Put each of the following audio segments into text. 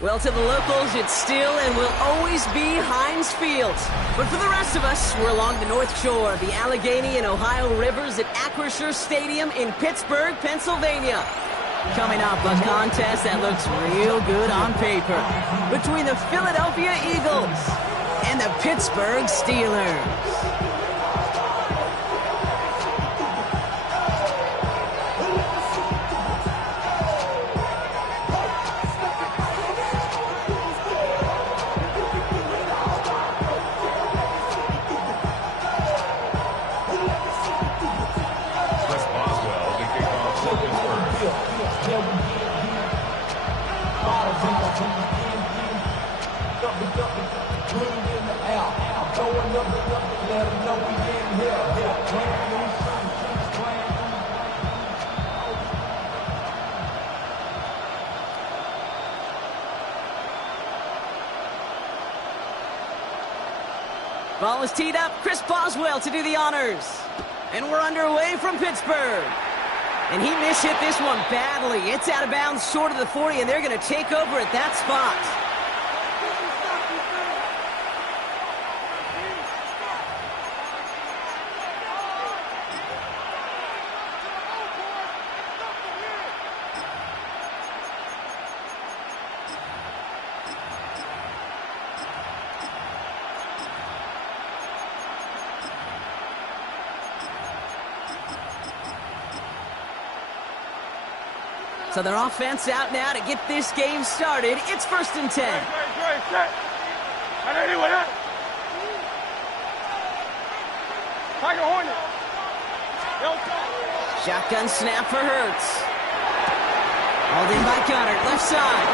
Well, to the locals, it's still and will always be Heinz Field. But for the rest of us, we're along the North Shore of the Allegheny and Ohio Rivers at Acrisure Stadium in Pittsburgh, Pennsylvania. Coming up, a contest that looks real good on paper between the Philadelphia Eagles and the Pittsburgh Steelers. Ball is teed up. Chris Boswell to do the honors. And we're underway from Pittsburgh. And he mishit this one badly. It's out of bounds short of the 40, and they're going to take over at that spot. So their offense out now to get this game started. It's 1st and 10. Shotgun snap for Hurts. Hauled in by Goddard, left side.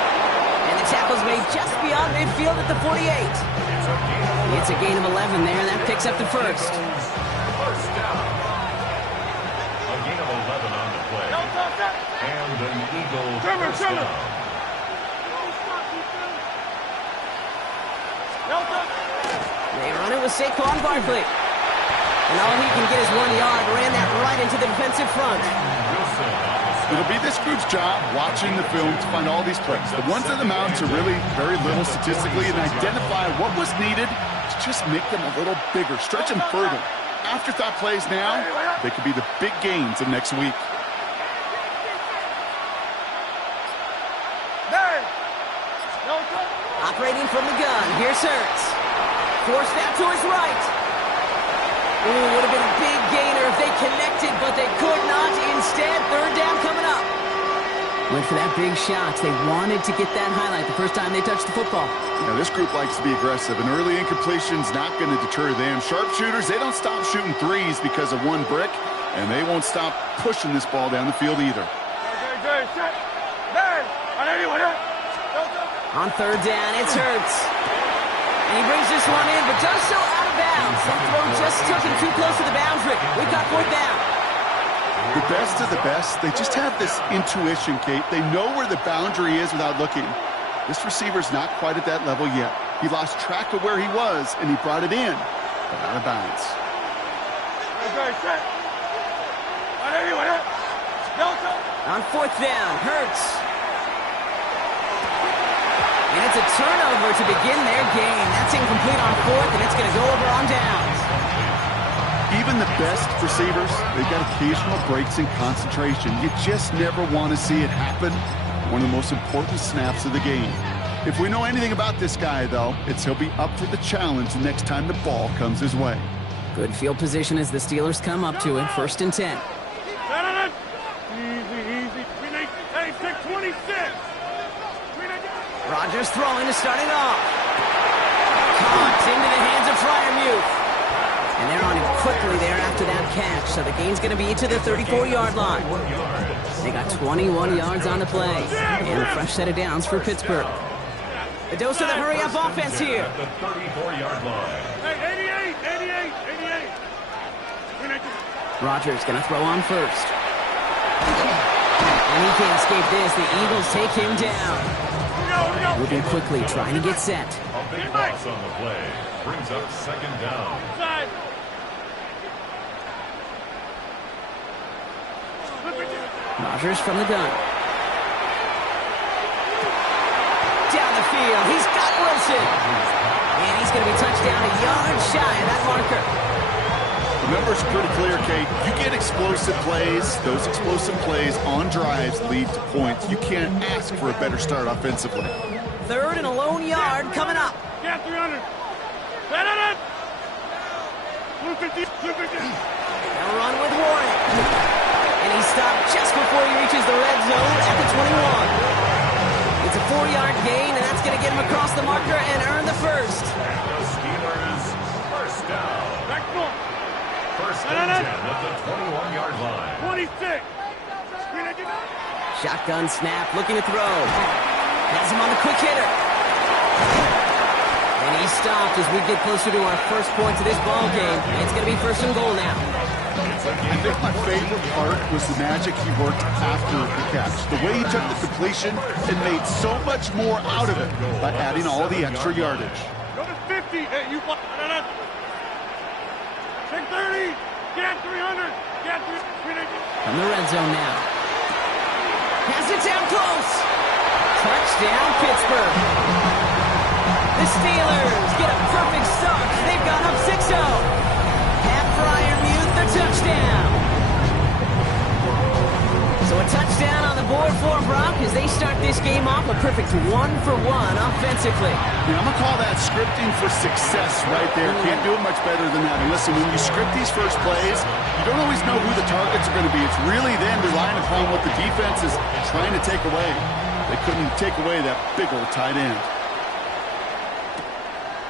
And the tackle's made just beyond midfield at the 48. It's a gain of 11 there, and that picks up the first. First down. A gain of 11 on the play. And an Eagle first down. They run it with Saquon Barkley. And all he can get is 1 yard. Ran that right into the defensive front. It'll be this group's job watching the film to find all these plays. The ones that amount to really very little statistically and identify what was needed to just make them a little bigger, stretch them further. Afterthought plays now, they could be the big gains of next week. Operating from the gun, here's Hurts. Forced that to his right. Ooh, would have been a big gainer if they connected, but they could not. Instead, 3rd down coming up. Went for that big shot. They wanted to get that highlight the first time they touched the football. Now, this group likes to be aggressive, and early incompletion's not going to deter them. Sharpshooters, they don't stop shooting threes because of one brick, and they won't stop pushing this ball down the field either. On 3rd down, it's Hurts. And he brings this one in, but does so out of bounds. That throw just took him too close to the boundary. We've got 4th down. The best of the best, they just have this intuition, Kate. They know where the boundary is without looking. This receiver's not quite at that level yet. He lost track of where he was, and he brought it in, but out of bounds. On 4th down, Hurts. And it's a turnover to begin their game. That's incomplete on 4th, and it's going to go over on downs. Even the best receivers, they've got occasional breaks in concentration. You just never want to see it happen. One of the most important snaps of the game. If we know anything about this guy, though, it's he'll be up for the challenge the next time the ball comes his way. Good field position as the Steelers come up to it. 1st and 10. Easy. Hey, take 26. Rodgers throwing to start it off. Caught into the hands of Freiermuth. And they're on him quickly there after that catch. So the gain's going to be to the 34-yard line. They got 21 yards on the play. And a fresh set of downs for Pittsburgh. The dose of the hurry-up offense here. The 34-yard line. Hey, 88. Rodgers going to throw on first. And he can't escape this. The Eagles take him down. Moving quickly, trying to get set. A big loss on the play. Brings up 2nd down. Rodgers from the gun. Down the field. He's got Wilson. And he's going to be touched down a yard shy of that marker. The numbers are pretty clear, Kate. You get explosive plays. Those explosive plays on drives lead to points. You can't ask for a better start offensively. 3rd and a lone yard coming up. Yeah, 300. Blue 50. Now run with Warren. And he stopped just before he reaches the red zone at the 21. It's a 4-yard gain, and that's going to get him across the marker and earn the first. The Steelers, first down. Back foot. First and 10 at the 21-yard line. 26. Shotgun snap, looking to throw. Has him on the quick hitter. And he stopped as we get closer to our first points of this ball game. It's going to be 1st and goal now. I think my favorite part was the magic he worked after the catch. The way he took the completion and made so much more out of it by adding all the extra yardage. Go to 50. Hey, you. 630. Get 300. Get 300. From the red zone now. Has it down close. Touchdown, Pittsburgh. The Steelers get a perfect start. They've gone up 6-0. Pat Fryermuth, the touchdown. So a touchdown on the board for Brock as they start this game off a perfect 1-for-1 offensively. Yeah, I'm going to call that scripting for success right there. Can't do it much better than that. And listen, when you script these first plays, you don't always know who the targets are going to be. It's really then relying upon what the defense is trying to take away. They couldn't take away that big old tight end.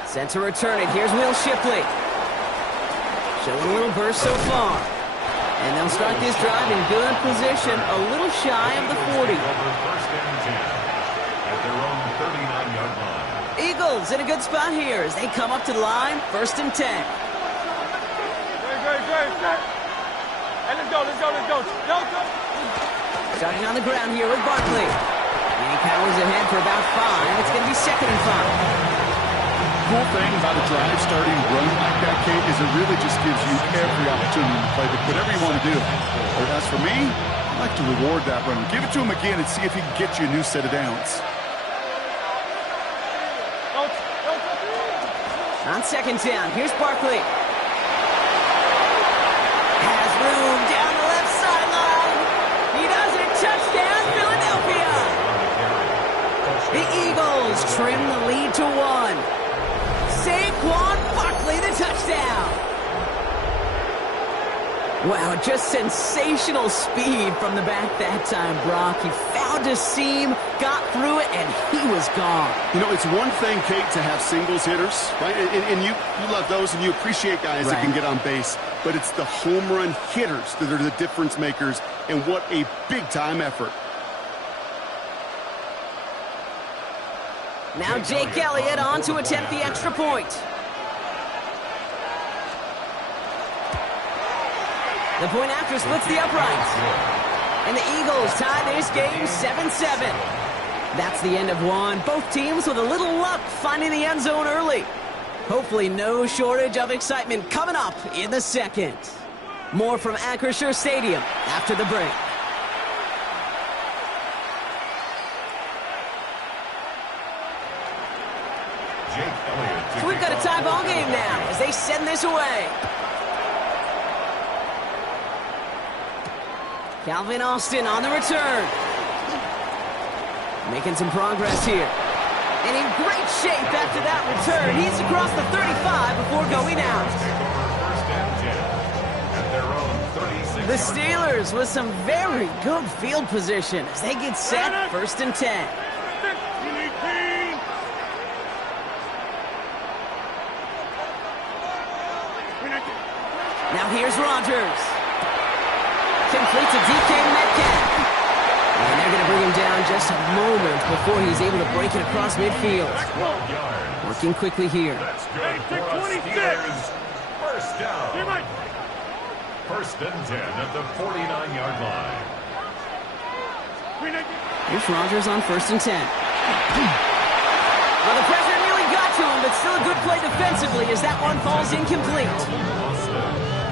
Set to return it. Here's Will Shipley. Showing a little burst so far. And they'll start this drive in good position, a little shy of the 40. First and 10 at their own 39-yard line. Eagles in a good spot here as they come up to the line. 1st and 10. Great. Hey, let's go. Starting on the ground here with Barkley. And he powers ahead for about 5. It's going to be 2nd and 5. Cool thing about a drive starting run like that, Kate, is it really just gives you every opportunity to play whatever you want to do. Or as for me, I like to reward that runner. Give it to him again and see if he can get you a new set of downs. On 2nd down, here's Barkley. Has room down the left sideline. He does it. Touchdown, Philadelphia. The Eagles trim the lead to 1. Saquon Barkley, the touchdown. Wow, just sensational speed from the back that time, Brock. He found a seam, got through it, and he was gone. You know, it's one thing, Kate, to have singles hitters, right? And you love those, and you appreciate guys that can get on base. But it's the home run hitters that are the difference makers, and what a big-time effort. Now Jake Elliott on to attempt the extra point. The point after splits the uprights. And the Eagles tie this game 7-7. That's the end of one. Both teams with a little luck finding the end zone early. Hopefully no shortage of excitement coming up in the second. More from Acrisure Stadium after the break. So we've got a tie ball game now as they send this away. Calvin Austin on the return. Making some progress here. And in great shape after that return. He's across the 35 before going out. The Steelers with some very good field position as they get set 1st and 10. Now here's Rodgers. Completes a DK Metcalf. And they're going to bring him down just a moment before he's able to break it across midfield. Working quickly here. That's good for us Steelers. First down. 1st and 10 at the 49-yard line. Here's Rodgers on 1st and 10. Well, the pressure nearly got to him, but still a good play defensively as that one falls incomplete.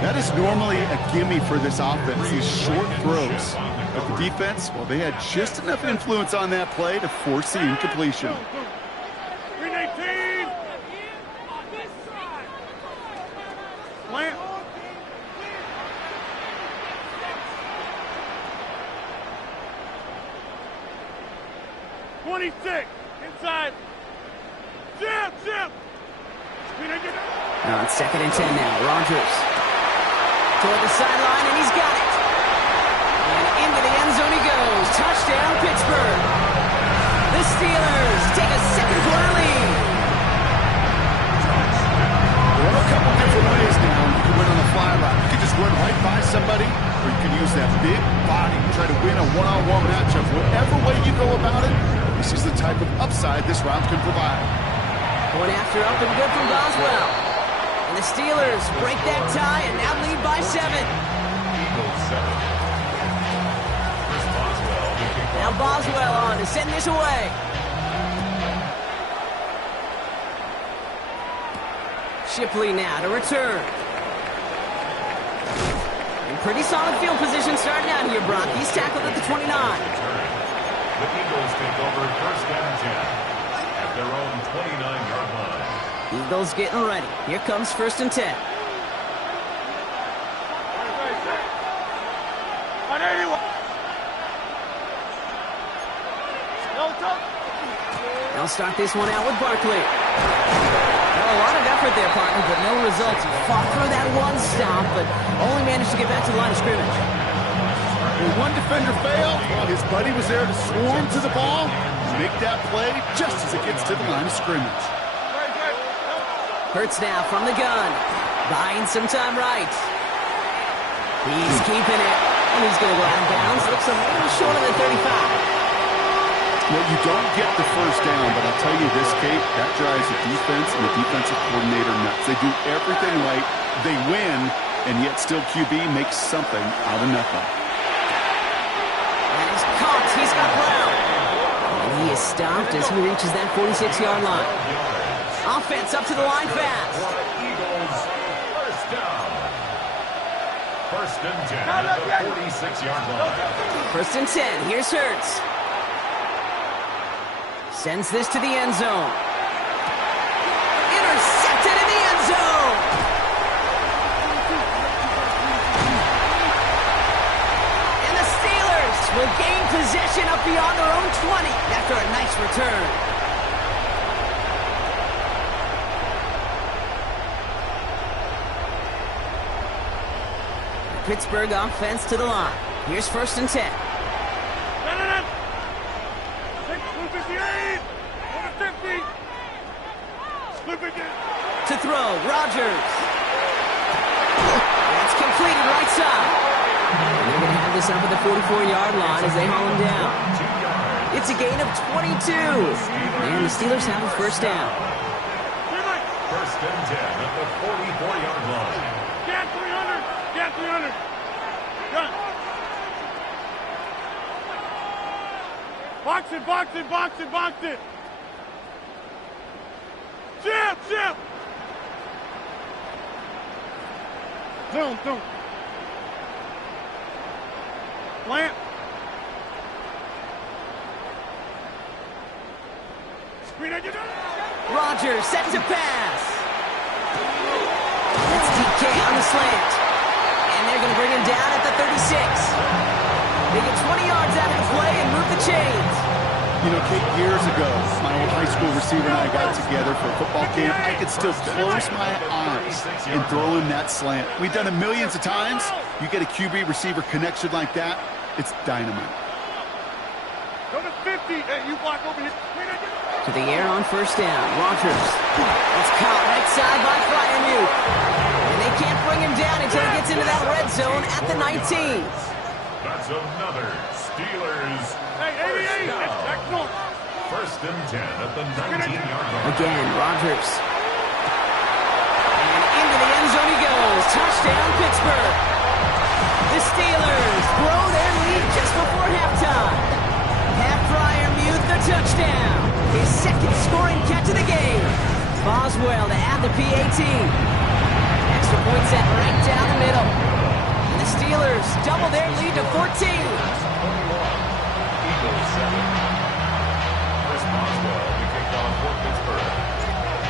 That is normally a gimme for this offense, these short throws. But the defense, well, they had just enough influence on that play to force the incompletion. 26. Inside. Zip. Now it's 2nd and 10 now. Rodgers toward the sideline, and he's got it. And into the end zone he goes. Touchdown, Pittsburgh. The Steelers take a second-quarter lead. There are a couple different ways now. You can win on the fly route. You can just run right by somebody, or you can use that big body to try to win a one-on-one matchup. Whatever way you go about it, this is the type of upside this route can provide. Going after up and good from Boswell. And the Steelers break that tie and now lead by 7. Eagles 7. Chris Boswell to kick off. Now Boswell on to send this away. Shipley now to return. In pretty solid field position starting out here, Brock. He's tackled at the 29. The Eagles take over 1st and 10 at their own 29-yard line. Eagles getting ready. Here comes 1st and 10. They'll start this one out with Barkley. Well, a lot of effort there, partner, but no results. He fought through that one stop, but only managed to get back to the line of scrimmage. When one defender failed, his buddy was there to swarm to the ball and make that play just as it gets to the line of scrimmage. Hurts now from the gun. Buying some time right. He's keeping it. And he's going to go out of bounds. Looks a little short of the 35. Well, you don't get the 1st down, but I'll tell you this, Kate, that drives the defense and the defensive coordinator nuts. They do everything right. They win, and yet still QB makes something out of nothing. And he's caught. He's got Brown. And he is stopped as he reaches that 46-yard line. Offense up to the line fast. Eagles 1st down. 1st and 10 at the 46-yard line. 1st and 10. Here's Hurts. Sends this to the end zone. Intercepted in the end zone. And the Steelers will gain possession up beyond their own 20 after a nice return. The Pittsburgh offense to the line. Here's 1st and 10. To throw, Rodgers. That's completed right side. And they're going to have this up at the 44-yard line as they haul him down. It's a gain of 22. And the Steelers have a 1st down. 1st and 10 at the 44-yard line. Get 300. Get 300. Run. Box it. Zip. Zoom. Plant. Rodgers set to pass. That's DK on the slant. And they're going to bring him down at the 36. They get 20 yards out of the play and move the chains. You know, Kate, years ago, my old high school receiver and I got together for a football camp. I could still close my eyes and throw in that slant. We've done it millions of times. You get a QB receiver connection like that, it's dynamite. Go to 50. Hey, you block over here. To the air on 1st down. Rodgers. It's caught right side by Fryermuth. And they can't bring him down until he gets into that red zone at the 19. That's another Steelers. Hey, 88. Excellent. 1st and 10 at the 19-yard line. Again, Rodgers. And into the end zone he goes. Touchdown, Pittsburgh. The Steelers grow their lead just before halftime. Pat Fryermuth, the touchdown. His 2nd scoring catch of the game. Boswell to add the PAT. Extra point set right down the middle. And the Steelers double their lead to 14. Eagles 7. Chris Boswell to kick off for Pittsburgh.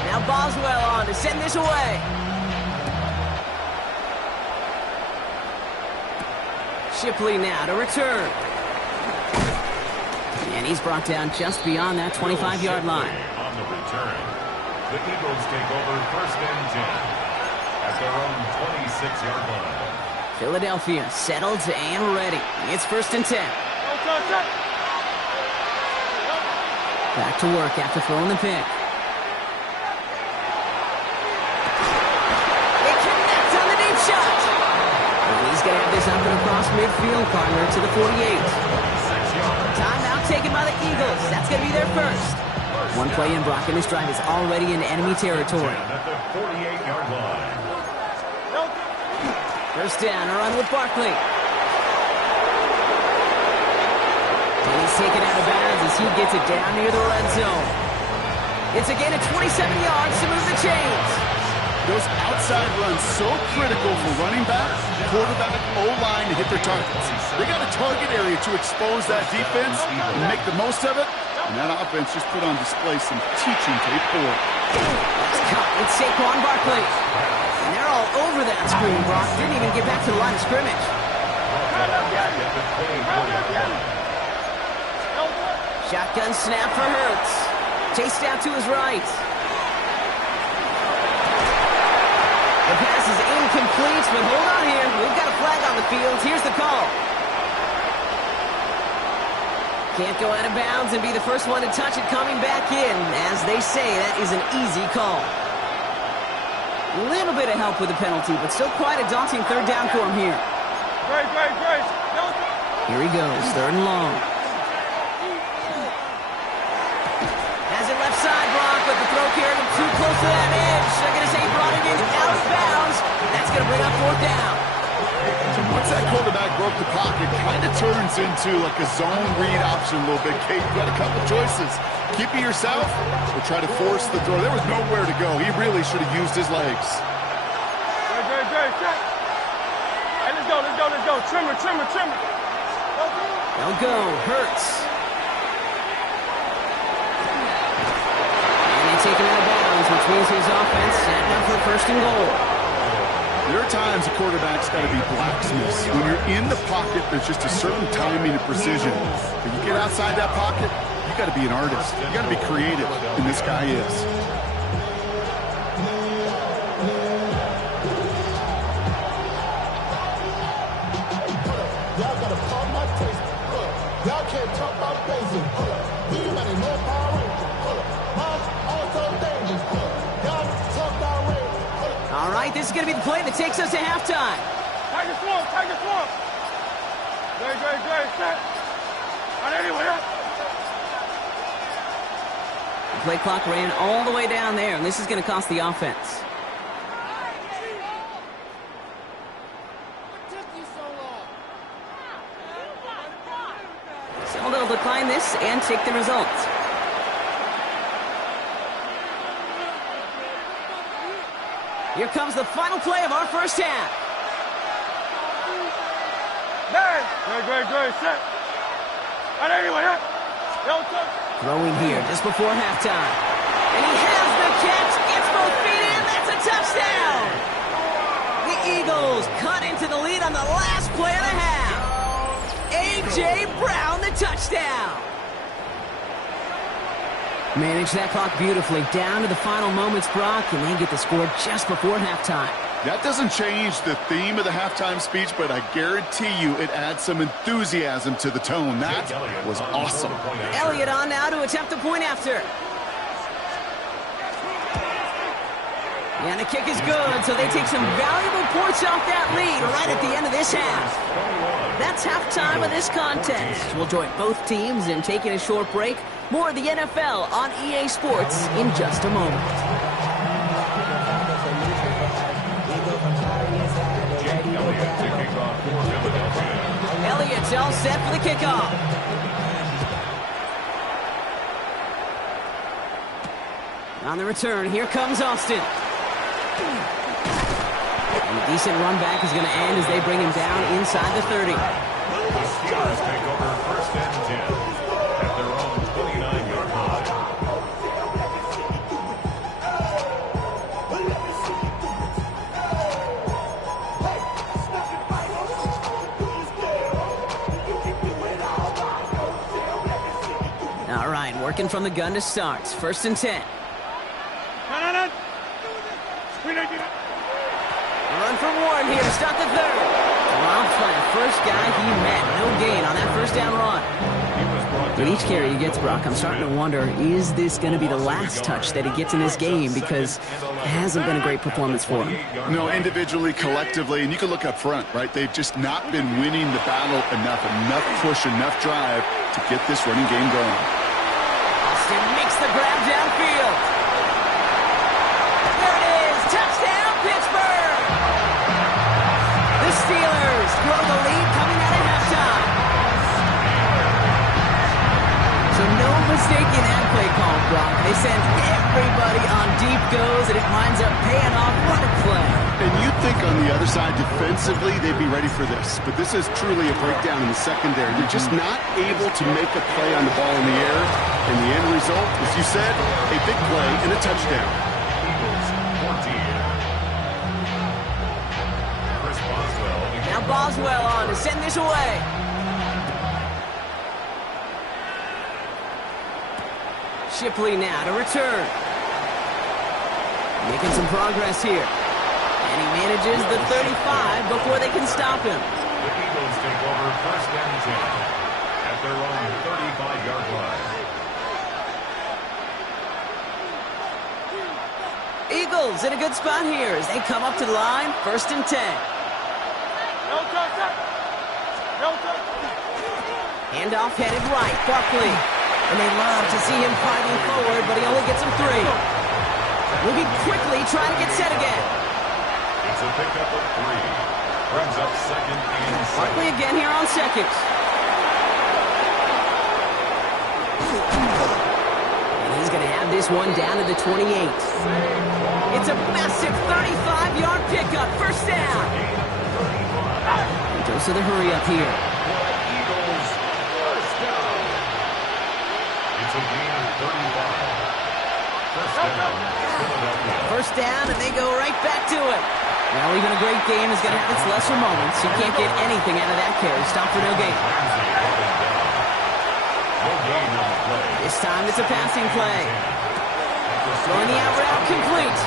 Now Boswell on to send this away. Shipley now to return. And he's brought down just beyond that 25-yard line. On the return, the Eagles take over 1st and 10 at their own 26-yard line. Philadelphia settled and ready. It's 1st and 10. Back to work after throwing the pick. It connects on the deep shot. And he's going to have this up and across midfield, partner, to the 48. Timeout taken by the Eagles. That's going to be their first. One play in, Brock, and this drive is already in enemy territory. At the 48-yard line. First down, a run with Barkley. And he's taken out of bounds as he gets it down near the red zone. It's a gain of 27 yards to move the chains. Those outside runs so critical for running back, quarterback, O-line to hit their targets. They got a target area to expose that defense and make the most of it. And that offense just put on display some teaching tape for it. That's caught with Saquon Barkley. And they're all over that screen. Brock didn't even get back to the line of scrimmage. Shotgun snap for Hurts. Chased out to his right. The pass is incomplete, but hold on here. We've got a flag on the field. Here's the call. Can't go out of bounds and be the first one to touch it coming back in. As they say, that is an easy call. A little bit of help with the penalty, but still quite a daunting third down for him here. Here he goes, 3rd and long. Has it left side, Brock, but the throw carried him too close to that edge. They're going to say he brought it in out of bounds. That's going to bring up 4th down. Once that quarterback broke the pocket, kind of turns into like a zone read option a little bit. Kate, you got a couple choices. Keep it yourself or try to force the throw. There was nowhere to go. He really should have used his legs. Hey, let's go. Trimmer. They'll go. Hurts. And they take him out of bounds, which means his offense setting up for 1st and goal. There are times a quarterback's got to be blacksmiths. When you're in the pocket, there's just a certain timing and precision. When you get outside that pocket, you got to be an artist. You got to be creative, and this guy is. Y'all got to pump my taste. Y'all can't talk about basic. Anybody know Power Rangers? Also dangerous. Y'all talk about Rangers. All right, this is going to be the play that takes us to halftime. Tiger Swamp. Great. Set. On anywhere. The play clock ran all the way down there, and this is going to cost the offense. So they'll decline this and take the result. Here comes the final play of our first half. Great. Set. On anywhere. Throwing here just before halftime. And he has the catch. It's both feet in. That's a touchdown. The Eagles cut into the lead on the last play of the half. A.J. Brown, the touchdown. Manage that clock beautifully down to the final moments, Brock, and they get the score just before halftime. That doesn't change the theme of the halftime speech, but I guarantee you it adds some enthusiasm to the tone. That was awesome. Elliott on now to attempt the point after. And the kick is good, so they take some valuable points off that lead right at the end of this half. That's halftime of this contest. We'll join both teams in taking a short break. More of the NFL on EA Sports in just a moment. Elliott's all set for the kickoff. On the return, here comes Austin. And a decent run back is going to end as they bring him down inside the 30. The Steelers take over 1st and 10 at their own 29-yard line. Working from the gun to start. 1st and 10. Run for Warren here to start the 3rd. Dropped by the first guy he met. No gain on that 1st down run. With each carry he gets, Brock, I'm starting to wonder, is this going to be the last touch that he gets in this game? Because it hasn't been a great performance for him. No, individually, collectively, and you can look up front, right? They've just not been winning the battle enough push, enough drive to get this running game going. Austin makes the grab downfield. There it is. Touchdown, Pittsburgh. The Steelers grow the lead coming out of halftime. So no mistaking that play call, Brock. They send everybody on deep goes, and it winds up paying off. What a play. And you'd think on the other side, defensively, they'd be ready for this. But this is truly a breakdown in the secondary. They're just not able to make a play on the ball in the air. And the end result, as you said, a big play and a touchdown. Eagles 14. Chris Boswell. Now Boswell on to send this away. Shipley now to return. Making some progress here. And he manages the 35 before they can stop him. The Eagles take over 1st and 10 at their own 35-yard line. Eagles in a good spot here as they come up to the line. 1st and 10. Handoff headed right. Barkley. And they love to see him fighting forward, but he only gets him 3. Moving quickly, trying to get set again. It's a pickup of 3. Brings up 2nd and 7. Barkley again here on 2nd. And he's going to have this one down to the 28. It's a massive 35-yard pickup. 1st down. Dose of the hurry up here. Eagles 1st down. It's a gain of 35. 1st down, Philadelphia. 1st down, and they go right back to it. Well, even a great game is going to have its lesser moments. You can't get anything out of that carry. Stop for no gain. No gain on the play. This time it's a passing play. Throwing the out route complete.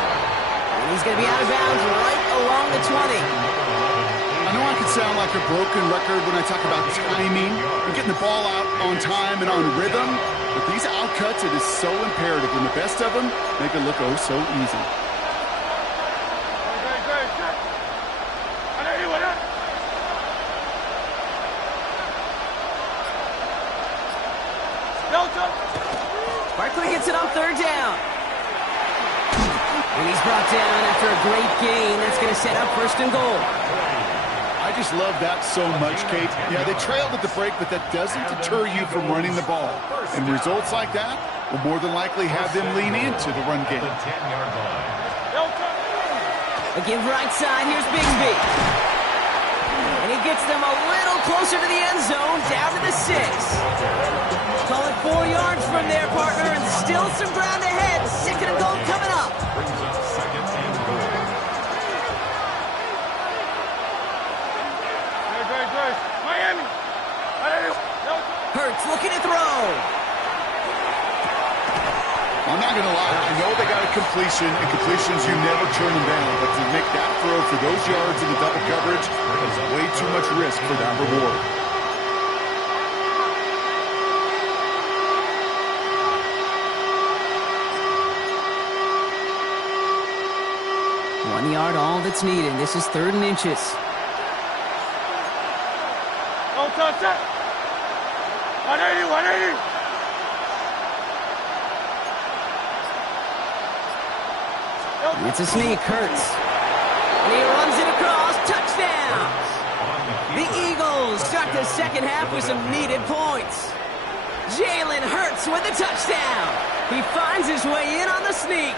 And he's going to be out of bounds right along the 20. I know I could sound like a broken record when I talk about timing and getting the ball out on time and on rhythm, but these outcuts, it is so imperative, and the best of them make it look oh so easy. Barkley gets it on 3rd down. And he's brought down after a great gain. That's going to set up 1st and goal. I just love that so much, Kate. Yeah, they trailed at the break, but that doesn't deter you from running the ball. And results like that will more than likely have them lean into the run game. The 10-yard line. A give right side. Here's Bigby. And he gets them a little closer to the end zone, down to the 6. Call it 4 yards from there, partner, and still some ground ahead. 2nd and goal coming up. Brings up 2nd and goal. Hurts looking to throw. I'm not going to lie. I know they got a completion, and completions, you never turn them down. But to make that throw for those yards in the double coverage is way too much risk for that reward. One yard, all that's needed. This is 3rd and inches. It's a sneak, Hurts. And he runs it across. Touchdown! The Eagles start the 2nd half with some needed points. Jalen Hurts with a touchdown. He finds his way in on the sneak.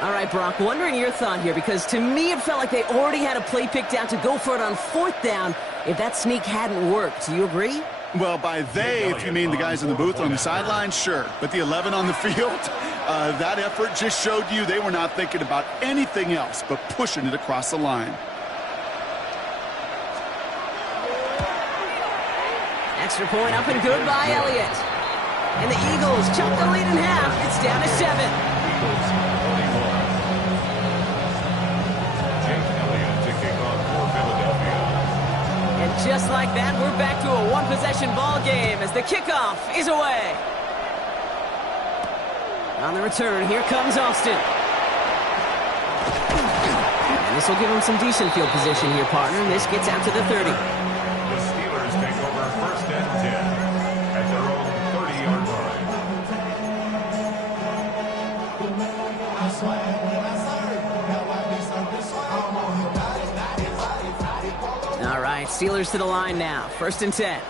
All right, Brock, wondering your thought here, because to me it felt like they already had a play picked out to go for it on 4th down if that sneak hadn't worked. Do you agree? Well, by they, if you mean the guys in the booth on the sideline, sure. But the 11 on the field, that effort just showed you they were not thinking about anything else but pushing it across the line. Extra point up and good by Elliott. And the Eagles chop the lead in half. It's down to 7. Eagles 21. Jake Elliott to kick off for Philadelphia. And just like that, we're back to a one-possession ball game as the kickoff is away. On the return, here comes Austin. And this will give him some decent field position here, partner. This gets out to the 30. The Steelers take over first and 10 at their own 30-yard line. All right, Steelers to the line now. First and 10.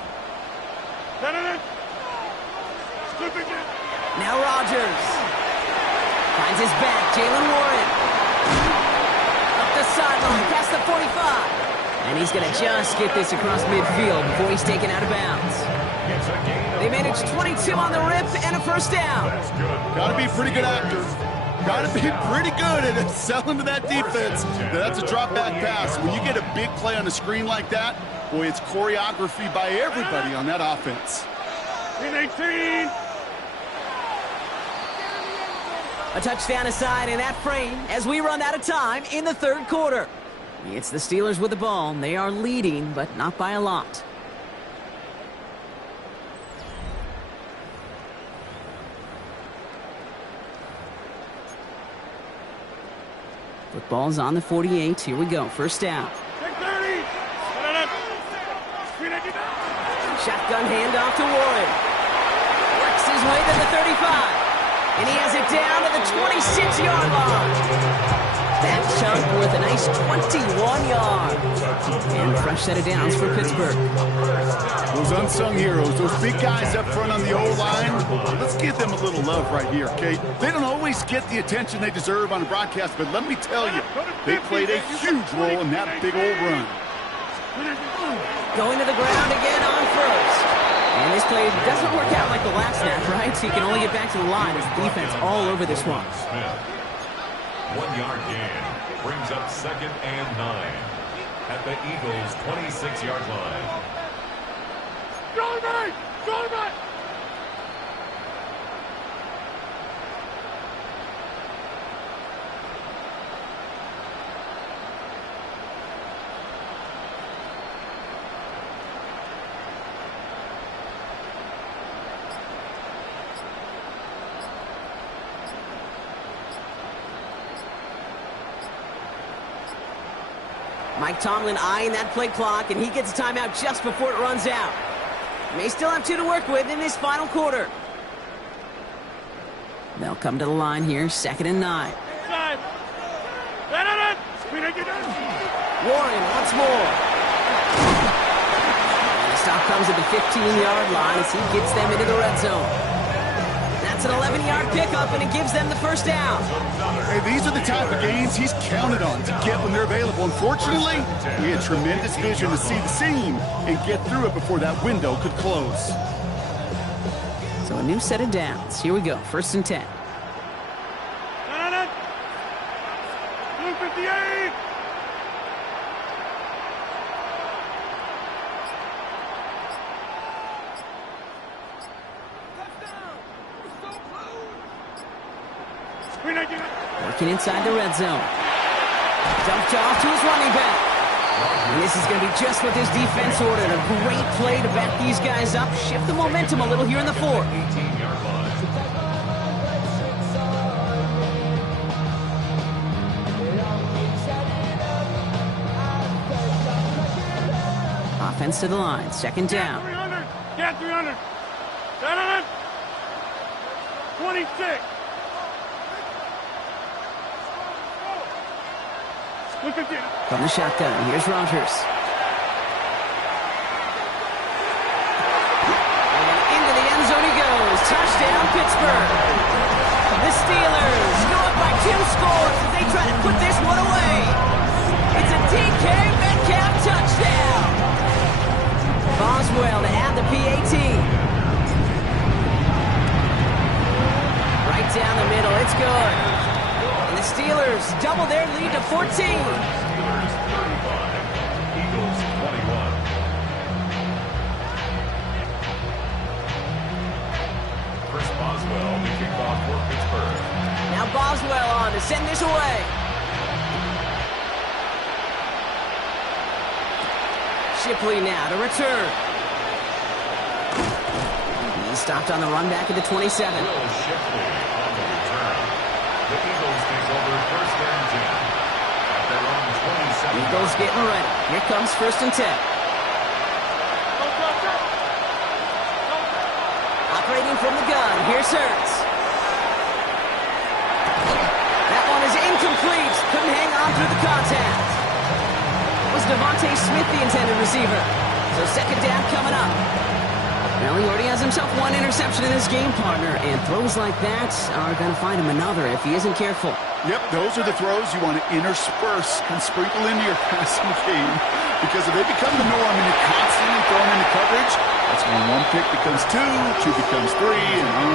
Now Rodgers. Finds his back, Jalen Warren. Up the sideline, past the 45. And he's going to just get this across midfield before he's taken out of bounds. They managed 22 on the rip and a first down. Got to be a pretty good actor. Got to be pretty good at selling to that defense. That's a drop back pass. When you get a big play on the screen like that, boy, it's choreography by everybody on that offense. 18. A touchdown aside in that frame as we run out of time in the third quarter. It's the Steelers with the ball. They are leading, but not by a lot. Football's on the 48. Here we go. First down. Shotgun handoff to Warren. Works his way to the 35. And he has it down to the 26-yard line. That chunk worth a nice 21 yards. And fresh set of downs for Pittsburgh. Those unsung heroes, those big guys up front on the O-line, let's give them a little love right here, okay? They don't always get the attention they deserve on the broadcast, but let me tell you, they played a huge role in that big old run. Going to the ground again on first. And this play doesn't work out like the last snap, right? So you can only get back to the line as the defense all over this one. 1 yard gain brings up second and 9 at the Eagles' 26-yard line. Go right! Go right! Mike Tomlin eyeing that play clock, and he gets a timeout just before it runs out. May still have 2 to work with in this final quarter. They'll come to the line here, second and 9. Warren once more. And the stop comes at the 15-yard line as he gets them into the red zone. That's an 11-yard pickup, and it gives them the first down. Hey, these are the type of games he's counted on to get when they're available. Unfortunately, he had tremendous vision to see the seam and get through it before that window could close. So a new set of downs. Here we go, first and 10. 258. Working inside the red zone. Dumped off to his running back. And this is going to be just what this defense ordered. A great play to back these guys up, shift the momentum a little here in the fourth. 18-yard line. Offense to the line, second down. 300. Get 300. 26. Look at you. From the shotgun, here's Rodgers. And into the end zone he goes. Touchdown, Pittsburgh. The Steelers go up by 2 scores as they try to put this one away. It's a DK Metcalf touchdown. Boswell to add the PAT. Right down the middle, it's good. And the Steelers double their lead to 14. Steelers 35, Eagles 21. Boswell to kick off for Pittsburgh. Now Boswell on to send this away. Shipley now to return. He's stopped on the run back at the 27. Will Shipley on the return. The Eagles take over first and 10 at their own 27. Eagles getting ready. Here comes first and 10. Operating from the gun. Here's Hurts. That one is incomplete. Couldn't hang on through the contact. Was Devontae Smith the intended receiver? So second down coming up. Well, he already has himself one interception in this game, partner, and throws like that are going to find him another if he isn't careful. Yep, those are the throws you want to intersperse and sprinkle into your passing game, because if they become the norm and you're constantly thrown into coverage, that's when one pick becomes two becomes three, and on.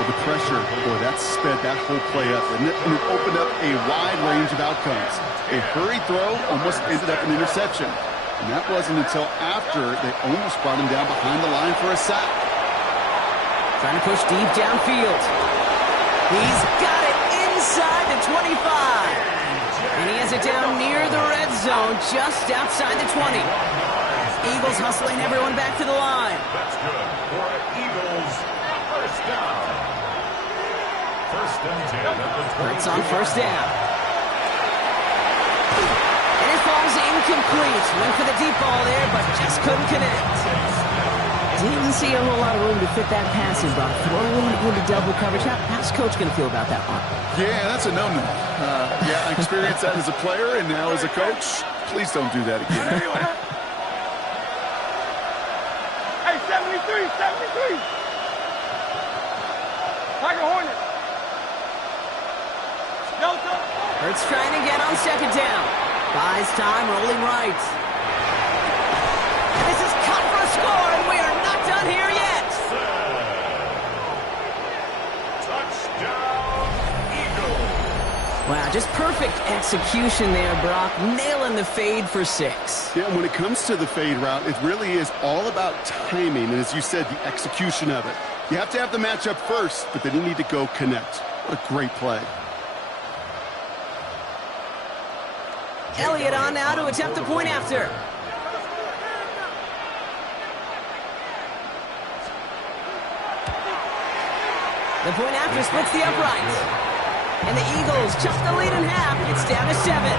Well, the pressure, boy, that sped that whole play up, and it opened up a wide range of outcomes. A hurried throw almost ended up an interception. And that wasn't until after they almost brought him down behind the line for a sack. Trying to push deep downfield. He's got it inside the 25. And he has it down near the red zone, just outside the 20. Eagles hustling everyone back to the line. That's good for Eagles. First down. First and 10 at the 20. It's on first down. And it falls incomplete. Went for the deep ball there, but just couldn't connect. Didn't see a whole lot of room to fit that passing, but throwing into double coverage. How's Coach going to feel about that one? Yeah, that's a no-no. Yeah, I experienced that as a player, and now as a coach, please don't do that again. Hey, 73, 73. Tiger Hornet. Delta. Hurts trying to get on second down. Buys time, rolling right. This is cut for a score, and we are not done here yet. Touchdown, Eagles. Wow, just perfect execution there, Brock. Nailing the fade for 6. Yeah, when it comes to the fade route, it really is all about timing, and as you said, the execution of it. You have to have the matchup first, but then you need to go connect. What a great play. Elliott on now to attempt the point after. The point after splits the upright. And the Eagles chop the lead in half. It's down to 7.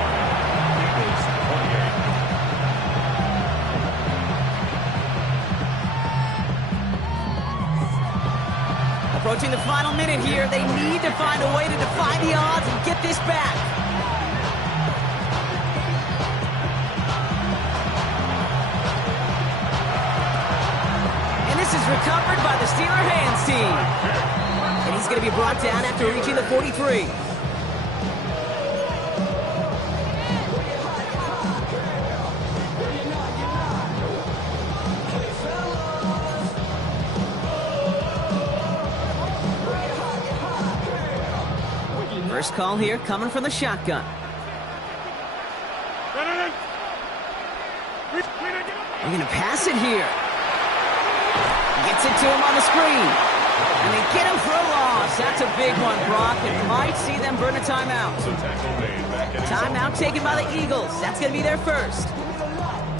Approaching the final minute here. They need to find a way to defy the odds and get this back. Recovered by the Steeler hands team. And he's going to be brought down after reaching the 43. First call here coming from the shotgun. We're going to pass it here. Gets it to him on the screen. And they get him for a loss. That's a big one, Brock. And might see them burn a timeout. Timeout taken by the Eagles. That's going to be their first.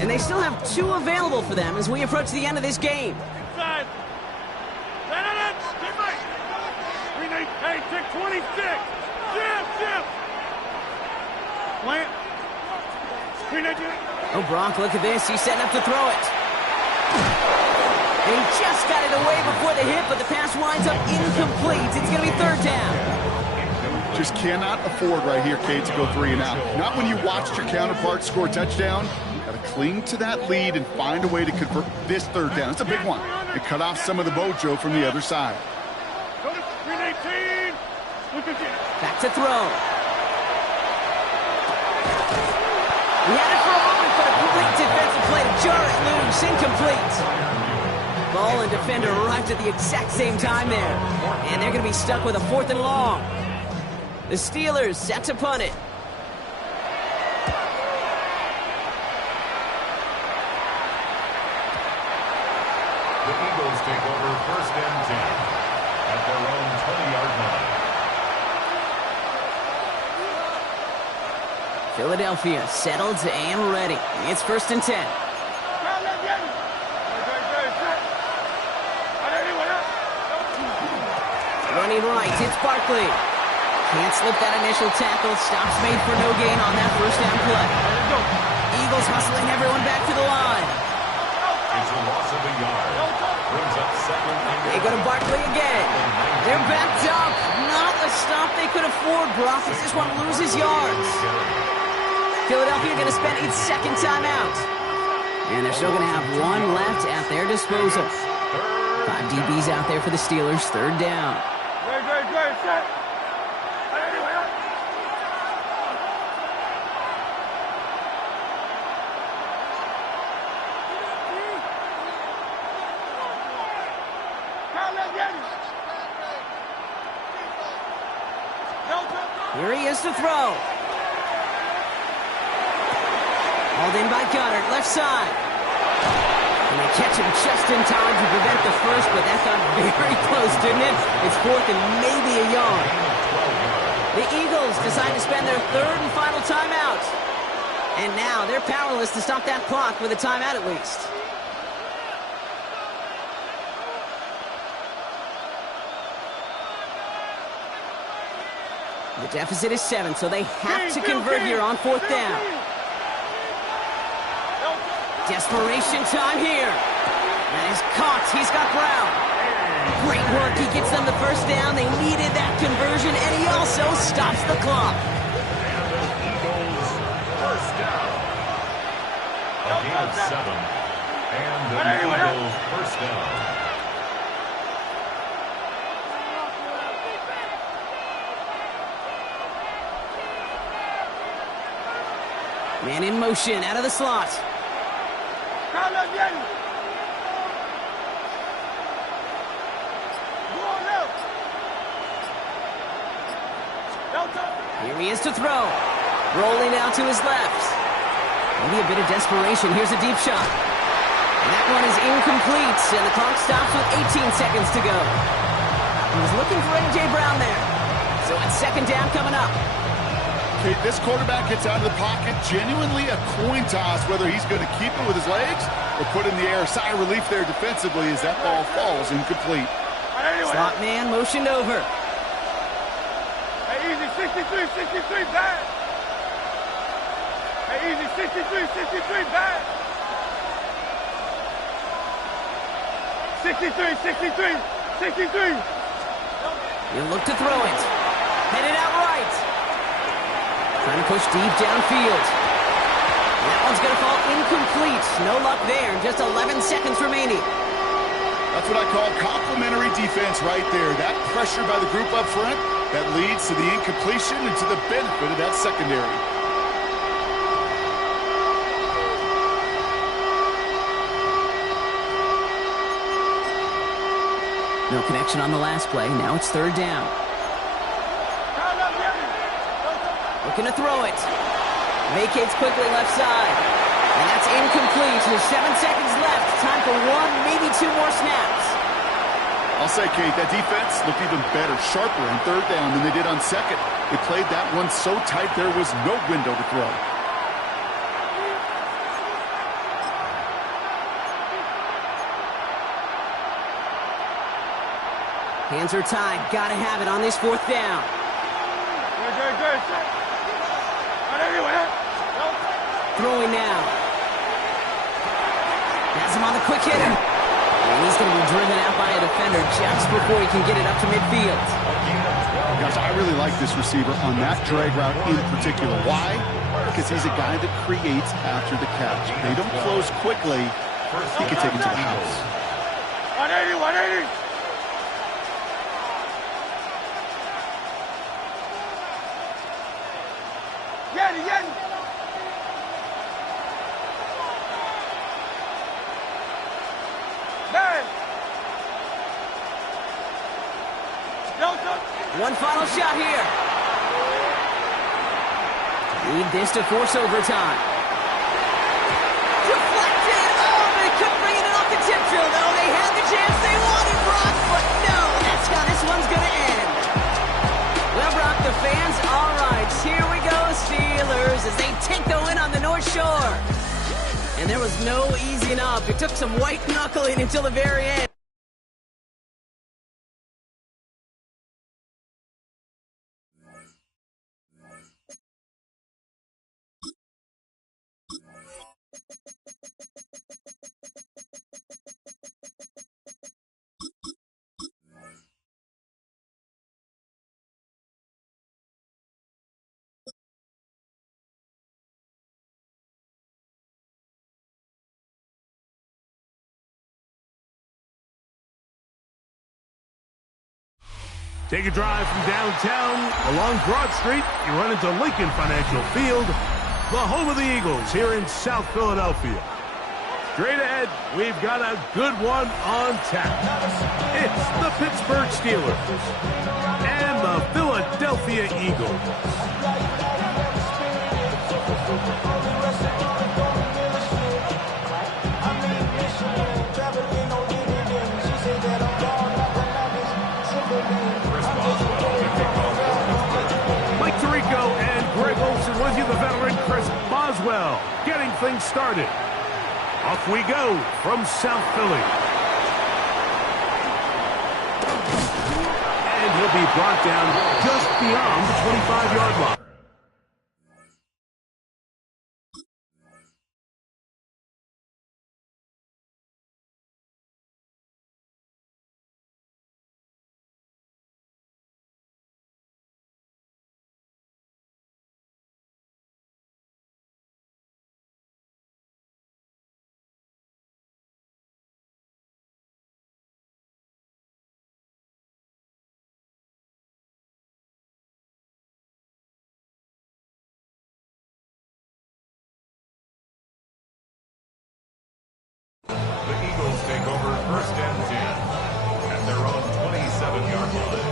And they still have 2 available for them as we approach the end of this game. Inside. Hey, take 26. Jim. Plant. Oh, Brock, look at this. He's setting up to throw it. And he just got it away before the hit, but the pass winds up incomplete. It's going to be third down. Just cannot afford right here, Kate, to go 3 and out. Not when you watched your counterpart score a touchdown. Got to cling to that lead and find a way to convert this third down. It's a big one. And cut off some of the mojo from the other side. Back to throw. He had it for a moment, but a complete defensive play to jar it loose. Incomplete. Ball and defender arrived at the exact same time there. And they're going to be stuck with a 4th and long. The Steelers set to punt it. The Eagles take over first and 10. Philadelphia settled and ready. It's 1st and 10. Running right, it's Barkley. Can't slip that initial tackle. Stops made for no gain on that first down play. Eagles hustling everyone back to the line. It's a loss of a yard. Brings up 2nd and They go to Barkley again. They're backed up. Not a stop they could afford, Brock. They just want to lose his yards. Philadelphia going to spend its 2nd timeout. And they're still going to have one left at their disposal. 5 DBs out there for the Steelers. 3rd down. Here he is to throw. Hauled in by Goddard, left side. And they catch him just in time to prevent the first, but that got very close, didn't it? It's 4th and maybe a yard. The Eagles decide to spend their 3rd and final timeout. And now they're powerless to stop that clock with a timeout at least. The deficit is 7, so they have to convert here on 4th down. Desperation time here. That is caught. He's got Brown. Great work. He gets them the first down. They needed that conversion, and he also stops the clock. And the Eagles first down. A gain of 7. And the Eagles first down. Man in motion, out of the slot. Here he is to throw. Rolling out to his left. Maybe a bit of desperation. Here's a deep shot. And that one is incomplete, and the clock stops with 18 seconds to go. He was looking for A.J. Brown there. So it's 2nd down coming up. Okay, this quarterback gets out of the pocket, genuinely a coin toss whether he's going to keep it with his legs or put in the air. Sigh of relief there defensively as that ball falls incomplete. Slot man motioned over. Hey, easy, 63, back. Hey, easy, 63, back. 63. You look to throw it. Headed out right. Trying to push deep downfield. And that one's going to fall incomplete. No luck there. Just 11 seconds remaining. That's what I call complimentary defense right there. That pressure by the group up front that leads to the incompletion and to the benefit of that secondary. No connection on the last play. Now it's 3rd down. Looking to throw it. Vacates quickly left side. And that's incomplete. There's 7 seconds left. Time for 1, maybe 2 more snaps. I'll say, Kate, that defense looked even better, sharper on 3rd down than they did on 2nd. They played that one so tight there was no window to throw. Hands are tied. Gotta have it on this 4th down. Throwing now. Has him on the quick hitter. And he's going to be driven out by a defender just before he can get it up to midfield. Gosh, I really like this receiver on that drag route in particular. Why? Because he's a guy that creates after the catch. They don't close quickly. He can take it to the house. 180. Get it. One final shot here. Need this to force overtime. Deflected. Oh, they couldn't bring it off the tip drill, though. They had the chance they wanted, Brock, but no, that's how this one's going to end. Well, Brock, the fans, all right, here we go, Steelers, as they And there was no easing up. It took some white knuckling until the very end. Take a drive from downtown along Broad Street. You run into Lincoln Financial Field, the home of the Eagles here in South Philadelphia. Straight ahead, we've got a good one on tap. It's the Pittsburgh Steelers and the Philadelphia Eagles. With you, the veteran Chris Boswell, getting things started. Off we go from South Philly. And he'll be brought down just beyond the 25-yard line. The Eagles take over first and 10 at their own 27-yard line.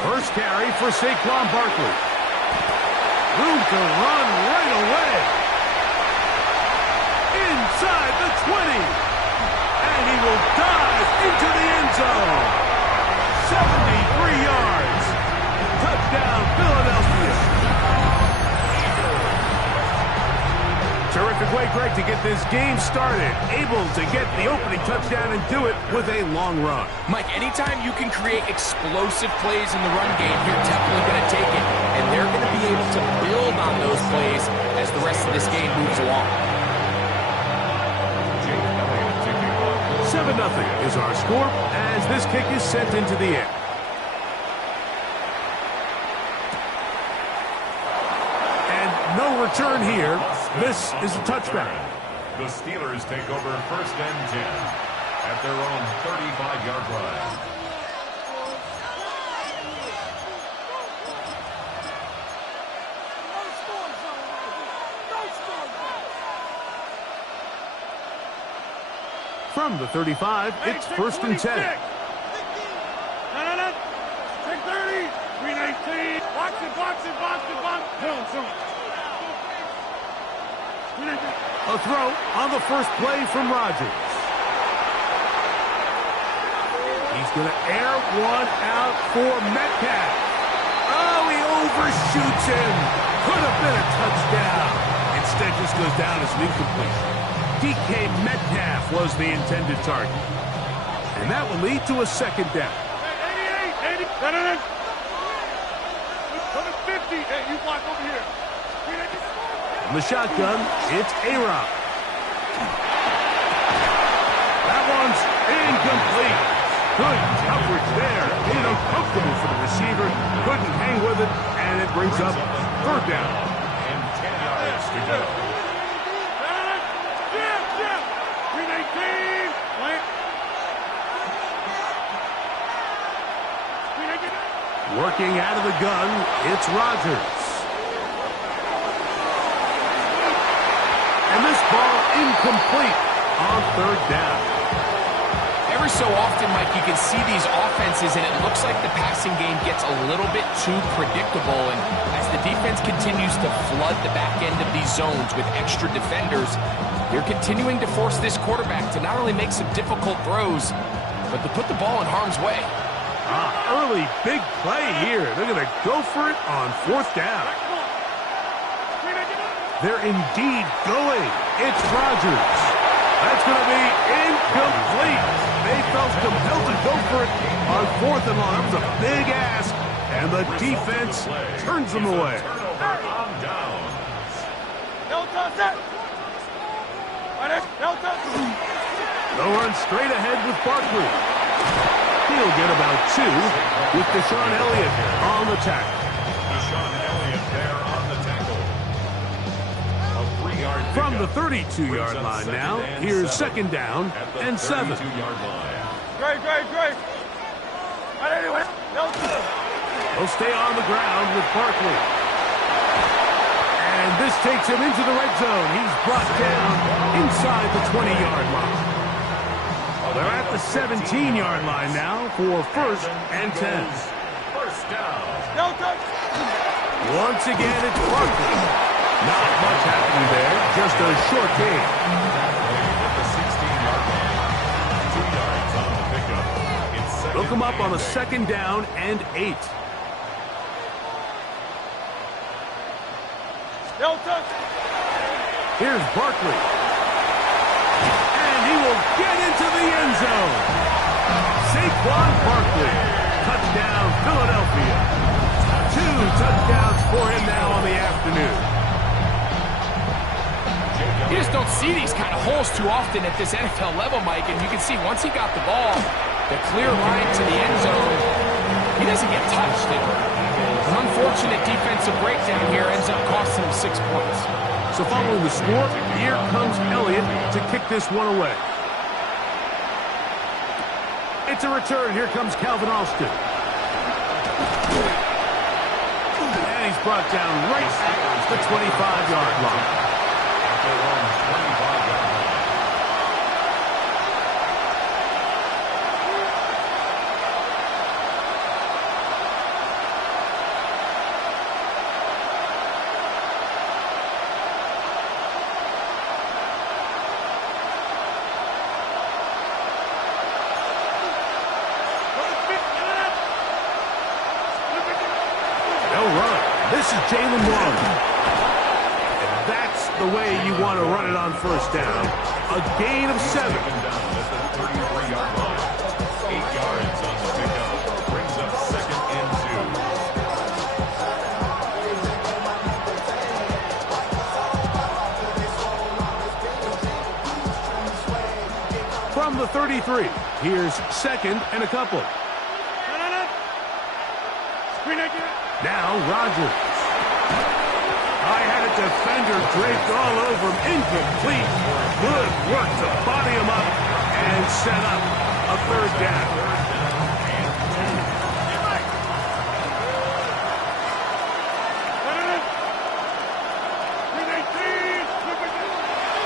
First carry for Saquon Barkley. Room to run right away. Inside the 20. And he will dive into the end zone. 73 yards. Touchdown, Philadelphia. Terrific way, Greg, to get this game started. Able to get the opening touchdown and do it with a long run. Mike, anytime you can create explosive plays in the run game, you're definitely going to take it. And they're going to be able to build on those plays as the rest of this game moves along. 7-0 is our score as this kick is sent into the air. And no return here. This is a touchback. The Steelers take over first and 10 at their own 35-yard line. From the 35, it's first and 10. No. Take 30. Green 18. Box it. A throw on the first play from Rodgers. He's going to air one out for Metcalf. Oh, he overshoots him. Could have been a touchdown. Instead, just goes down as an incompletion. DK Metcalf was the intended target. And that will lead to a second down. 88. Come at 50. Hey, you block over here. From the shotgun, it's A-Rob. That one's incomplete. Good coverage there. Made it uncomfortable for the receiver. Couldn't hang with it, and it brings up third down. And 10 yards to go. Jim. Green 18. Working out of the gun, it's Rodgers. And And this ball incomplete on third down. Every so often, Mike, you can see these offenses, and it looks like the passing game gets a little bit too predictable. And as the defense continues to flood the back end of these zones with extra defenders, they're continuing to force this quarterback to not only make some difficult throws, but to put the ball in harm's way. Early big play here. They're going to go for it on fourth down. They're indeed going. It's Rodgers. That's going to be incomplete. They felt compelled to go for it on fourth and long. That was a big ask, and the defense turns them away. They'll run straight ahead with Barkley. He'll get about 2 with Deshaun Elliott on the tackle. Deshaun Elliott there on the tackle. A 3-yard From the 32-yard line now, here's second down and 7. 32-yard line. Great. They'll stay on the ground with Barkley. And this takes him into the red zone. He's brought down inside the 20-yard line. They're at the 17-yard line now for first and 10. First down. Once again, it's Barkley. Not much happening there, just a short gain. At the 16-yard line. 2 yards on the pickup. It's second They'll come up on a and second down and 8. Here's Barkley. And he will get into the end zone. Saquon Barkley. Touchdown, Philadelphia. 2 touchdowns for him now on the afternoon. You just don't see these kind of holes too often at this NFL level, Mike, and you can see once he got the ball, the clear line to the end zone, he doesn't get touched. An unfortunate defensive breakdown here ends up costing him 6 points. So following the score, here comes Elliott to kick this one away. It's a return. Here comes Calvin Austin. And he's brought down right at the 25-yard line. This is Jalen Warren. And that's the way you want to run it on first down. A gain of 7. Down at the 33-yard line. 8 yards on the pickup. Brings up second and 2. From the 33, here's second and a couple. Now Rodgers. I had a defender draped all over him. Incomplete. Good work to body him up and set up a third down.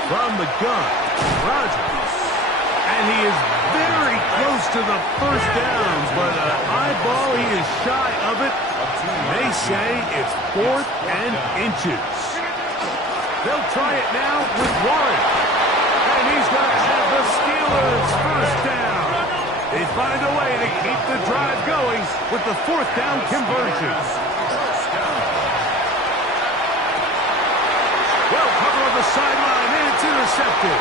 From the gun, Rodgers. And he is very close to the first downs, but an eyeball, he is shy of it. They say it's 4th and inches. They'll try it now with Warren. And he's going to have the Steelers first down. They find a way to keep the drive going with the 4th down conversion. Well covered on the sideline, and it's intercepted.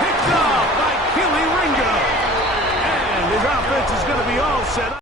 Picked off by Killy Ringo. And his offense is going to be all set up.